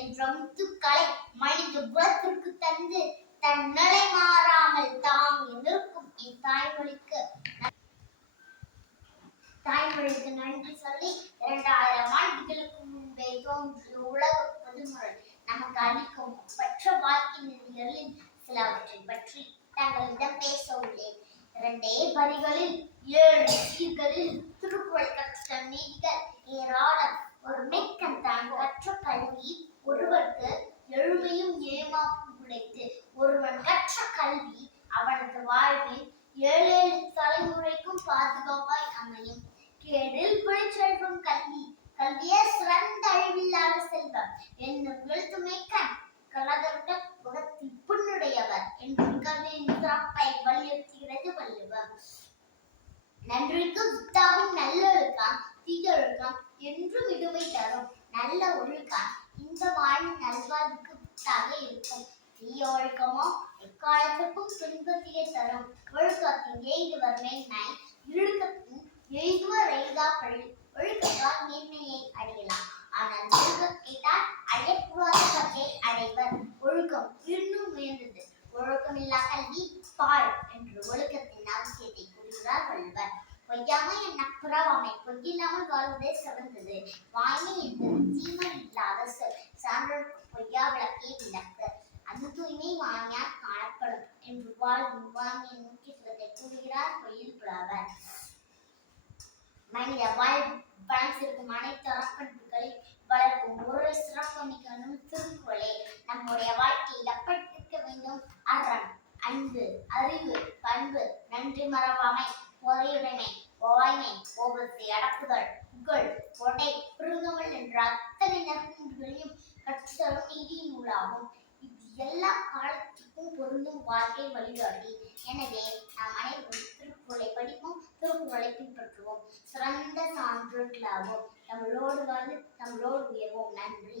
என்ற முத்துக்களை மனித குலத்திற்கு தந்து தன் நிலை மாறாமல் தாங்கி நிற்கும் என் தாய்மொழிக்கு நன்றி சொல்லி 2000 ஆண்டுகளுக்கு முன்பே தோன்றிய உலக பொதுமுறை நமக்கு அளிக்கும் பெற்ற வாழ்க்கை நெறிகளில் சிலவற்றை பற்றி தங்களிடம் பேச உள்ளேன். 2 வரிகளில் 7 சீர்களில் திருக்குறள் கற்ற நீதிகள் ஏராளம். ஒரு மெக்கன் தான் கற்ற கல்வி ஒருவருக்கு எழுமையும் ஏமாப்பும் உடைத்து ஒருவன் கற்ற கல்வி அவனது வாழ்வில் 7 தலைமுறைக்கும் பாதுகாப்பாய் அமையும். கேடில் பிழைச்செல்வம் கல்வி, கல்வியே சிறந்த அழிவில்லாத செல்வம் என்னும் எழுத்துமைக்கண் கலதவிட்ட முகத்தில் புண்ணுடையவர் என்று கல்வியின் சிறப்பை வலியுறுத்துகிறது வள்ளுவம். நன்றிக்கு வித்தாகும் நல்லொழுக்கம் தீயொழுக்கம் என்றும் இடுமை தரும். நல்ல ஒழுக்கம் இந்த வாழ்வின் நல்வாழ்வுக்கு வித்தாக இருக்கும். தீய ஒழுக்கமோ எக்காலத்திற்கும் துன்பத்தையே தரும். ஒழுக்கத்தின் எய்துவர் மேன்மை, இழுக்கத்தின் எய்துவர் எய்தா பழி. ஒழுக்கத்தால் மேன்மையை அடையலாம், ஆனால் ஒழுக்கத்தால் அடையக்கூடாத பகை அடைவர். ஒழுக்கம் இன்னும் உயர்ந்தது. ஒழுக்கமில்லா கல்வி பாழ் என்று ஒழுக்கத்தின் அவசியத்தை கூறுகிறார் வள்ளுவர். பொய்யாமை என்ன புறவாமை, பொய்யில்லாமல் வாழ்வதே சிறந்தது. வாய்மை என்பது தீமை இல்லாத சான்றோருக்கு பொய்யா விளக்கே விளக்கு. அந்த தூய்மை வாய்மையால் காணப்படும் என்று வாழ்வும் வாய்மையின் முக்கியத்துவத்தை கூறுகிறார் பொய்யில் புலவர். மனித பலம் சேர்க்கும் அனைத்து அறப்பண்புகளை வளர்க்கும் ஒரு சிறப்புமிக்க நூல் திருக்குறளே. நம்முடைய வாழ்க்கையில் எப்படி இருக்க வேண்டும்? அறம், அன்பு, அறிவு, பண்பு, நன்றி மறவாமை, பொறையுடைமை, வாய்மை, கோபத்தை அடக்குதல், புகழ், கொடை, பிறங்கமல் என்ற அத்தனை நற்குணங்களையும் கற்றுத்தரும் நீதி நூலாகும். இது எல்லா காலத்துக்கும் பொருந்தும் வாழ்க்கை வழிகாட்டி. எனவே நாம் அனைவரும் திருக்குறளை படிப்போம், திருக்குறளை பின்பற்றுவோம், சிறந்த சான்றோர்களாவோம். தமிழோடு வாழ்ந்து தமிழோடு உயர்வோம். நன்றி.